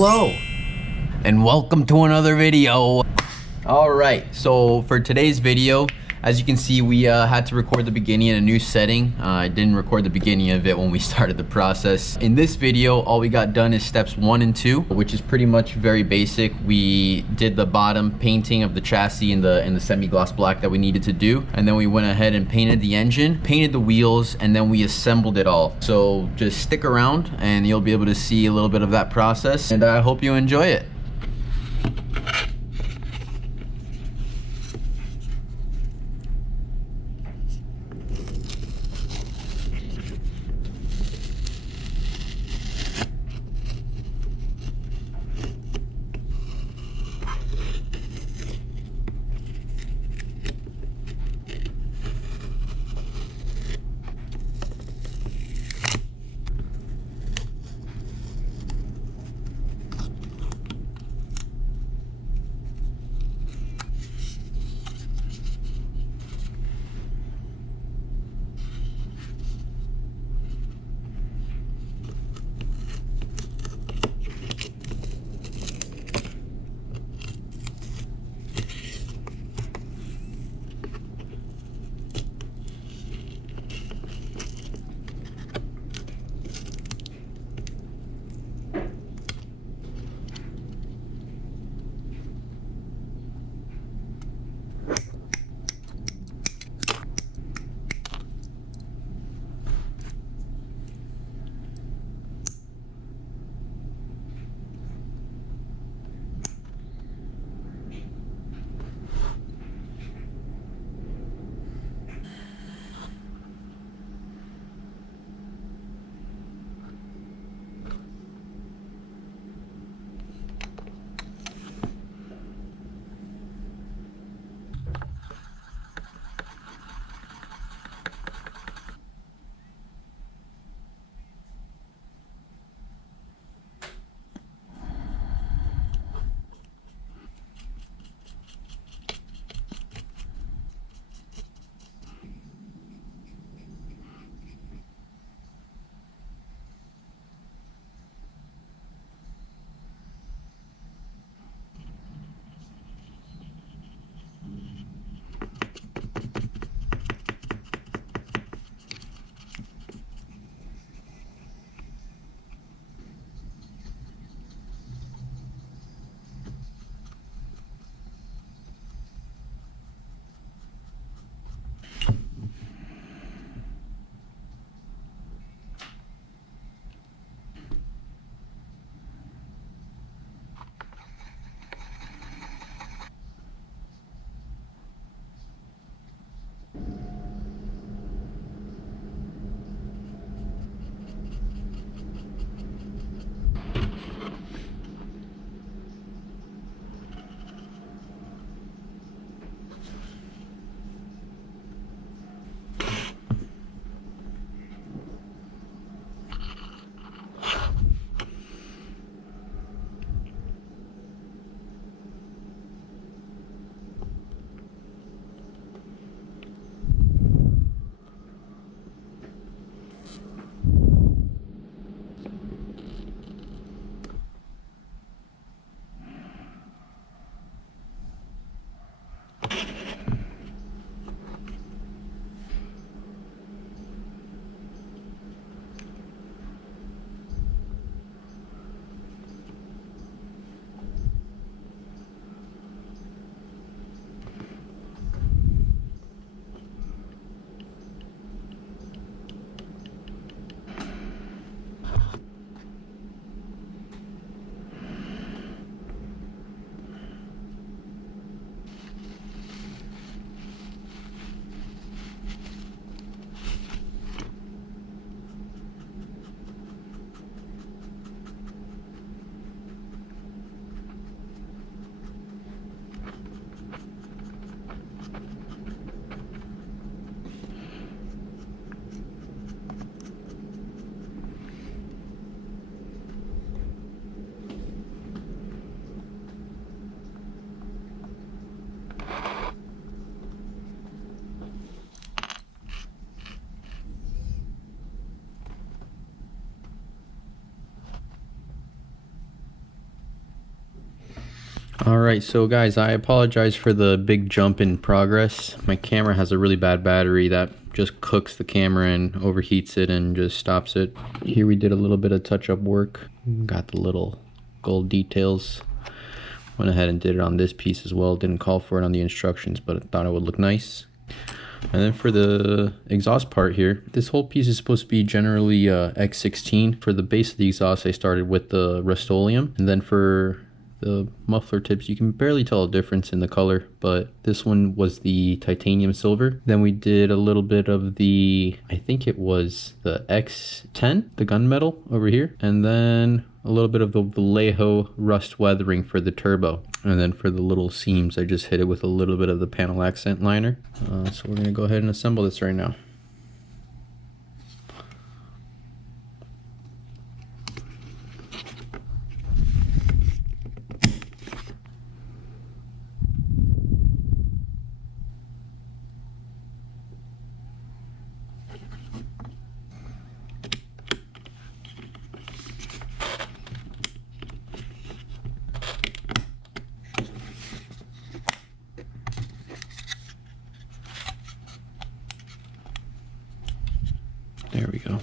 Hello and welcome to another video. All right, so for today's video, as you can see, we had to record the beginning in a new setting. I didn't record the beginning of it when we started the process. In this video, all we got done is steps 1 and 2, which is pretty much very basic. We did the bottom painting of the chassis in the semi-gloss black that we needed to do, and then we went ahead and painted the engine, painted the wheels, and then we assembled it all. So just stick around and you'll be able to see a little bit of that process, and I hope you enjoy it. Alright, so guys, I apologize for the big jump in progress. My camera has a really bad battery that just cooks the camera and overheats it and just stops it. Here we did a little bit of touch-up work. Got the little gold details. Went ahead and did it on this piece as well. Didn't call for it on the instructions, but I thought it would look nice. And then for the exhaust part here, this whole piece is supposed to be generally X16. For the base of the exhaust, I started with the Rust-Oleum, and then for the muffler tips, you can barely tell a difference in the color, but this one was the titanium silver. Then we did a little bit of the, I think it was the X10, the gunmetal over here, and then a little bit of the Vallejo rust weathering for the turbo. And then for the little seams, I just hit it with a little bit of the panel accent liner. So we're gonna go ahead and assemble this right now. There we go.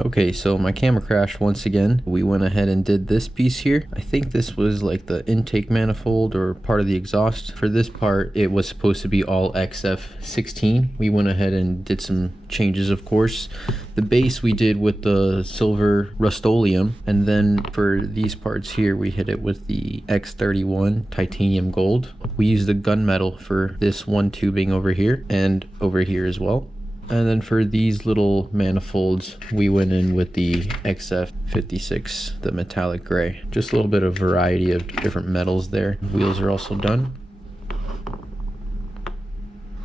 Okay, so my camera crashed once again. We went ahead and did this piece here. I think this was like the intake manifold or part of the exhaust. For this part, it was supposed to be all XF16. We went ahead and did some changes, of course. The base we did with the silver Rust-Oleum, and then for these parts here, we hit it with the X31 titanium gold. We used the gunmetal for this one tubing over here and over here as well. And then for these little manifolds, we went in with the XF56, the metallic gray. Just a little bit of variety of different metals there. Wheels are also done.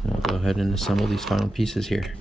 I'll go ahead and assemble these final pieces here.